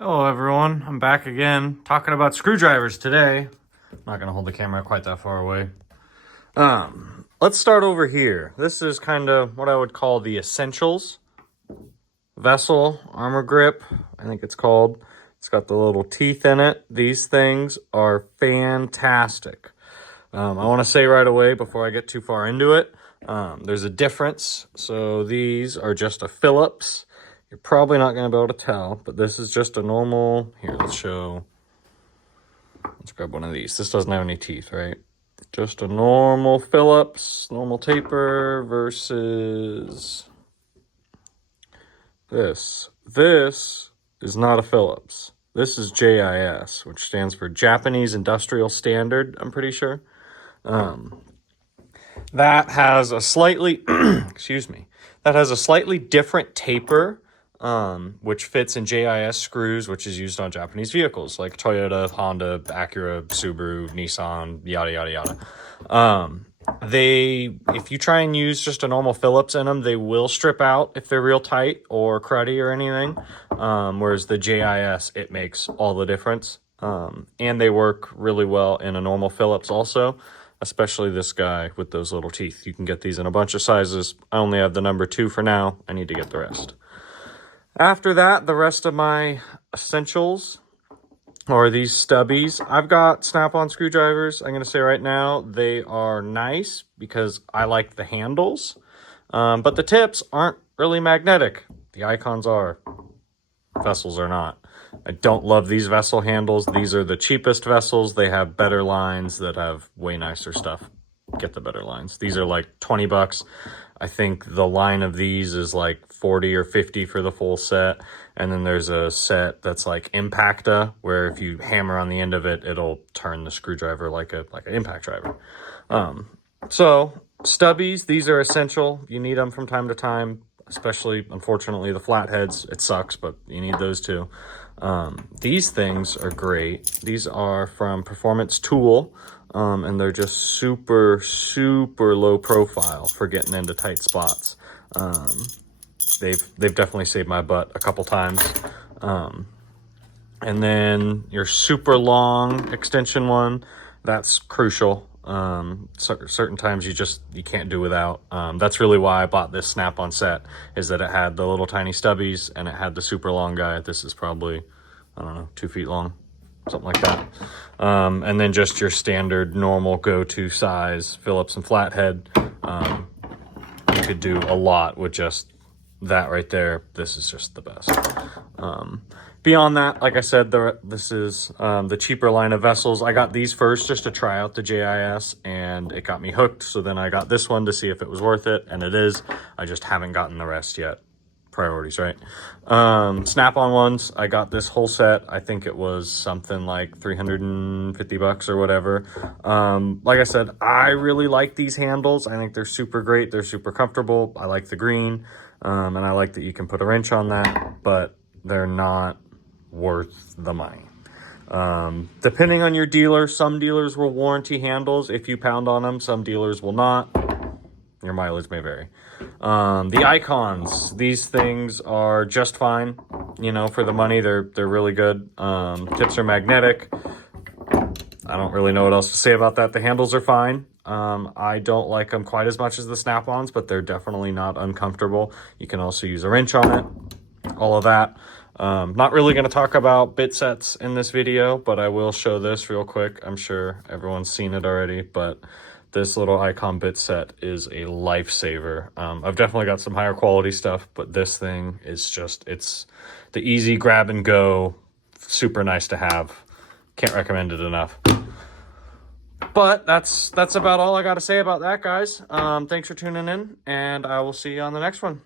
Hello everyone, I'm back again talking about screwdrivers today. I'm not gonna hold the camera quite that far away. Let's start over here. This is kind of what I would call the essentials. Vessel, armor grip, I think it's called. It's got the little teeth in it. These things are fantastic. I want to say right away before I get too far into it, there's a difference. So these are just a Phillips. You're probably not going to be able to tell, but this is just a normal, here, let's grab one of these. This doesn't have any teeth, right? Just a normal Phillips, normal taper versus this. This is not a Phillips. This is JIS, which stands for Japanese Industrial Standard, I'm pretty sure. That has a slightly, excuse me, that has a slightly different taper, which fits in JIS screws, which is used on Japanese vehicles like Toyota, Honda, Acura, Subaru, Nissan, yada, yada, yada. If you try and use just a normal Phillips in them, they will strip out if they're real tight or cruddy or anything. Whereas the JIS, it makes all the difference. And they work really well in a normal Phillips also, especially this guy with those little teeth. You can get these in a bunch of sizes. I only have the number 2 for now. I need to get the rest. After that, the rest of my essentials are these stubbies. I've got Snap-on screwdrivers. I'm going to say right now, they are nice because I like the handles. But the tips aren't really magnetic. The icons are. Vessels are not. I don't love these vessel handles. These are the cheapest vessels. They have better lines that have way nicer stuff. Get the better lines. These are like 20 bucks. I think the line of these is like 40 or 50 for the full set. And then there's a set that's like Impacta, where if you hammer on the end of it, it'll turn the screwdriver like an impact driver. So stubbies, these are essential. You need them from time to time, especially, unfortunately, the flatheads. It sucks, but you need those too. These things are great. These are from Performance Tool, and they're just super, super low profile for getting into tight spots. They've definitely saved my butt a couple times. And then your super long extension one, that's crucial. Certain times you can't do without. That's really why I bought this Snap-on set, is that it had the little tiny stubbies and it had the super long guy. This is probably, I don't know, 2 feet long, something like that. And then just your standard normal go-to size Phillips and flathead. You could do a lot with just that right there. This is just the best. Beyond that, like I said, this is the cheaper line of vessels. I got these first just to try out the JIS, and it got me hooked. So then I got this one to see if it was worth it, and it is. I just haven't gotten the rest yet. Priorities, right? Snap-on ones, I got this whole set. I think it was something like 350 bucks or whatever. Like I said, I really like these handles. I think they're super great. They're super comfortable. I like the green, and I like that you can put a wrench on that, but they're not worth the money. Depending on your dealer, some dealers will warranty handles if you pound on them. Some dealers will not. Your mileage may vary. The icons, these things are just fine. You know, for the money, they're really good. Tips are magnetic. I don't really know what else to say about that. The handles are fine. I don't like them quite as much as the Snap-ons, but they're definitely not uncomfortable. You can also use a wrench on it. All of that. Not really going to talk about bit sets in this video, but I will show this real quick. I'm sure everyone's seen it already, but this little Icon bit set is a lifesaver. I've definitely got some higher quality stuff, but this thing is just, it's the easy grab and go, super nice to have. Can't recommend it enough. But that's about all I got to say about that, guys. Thanks for tuning in, and I will see you on the next one.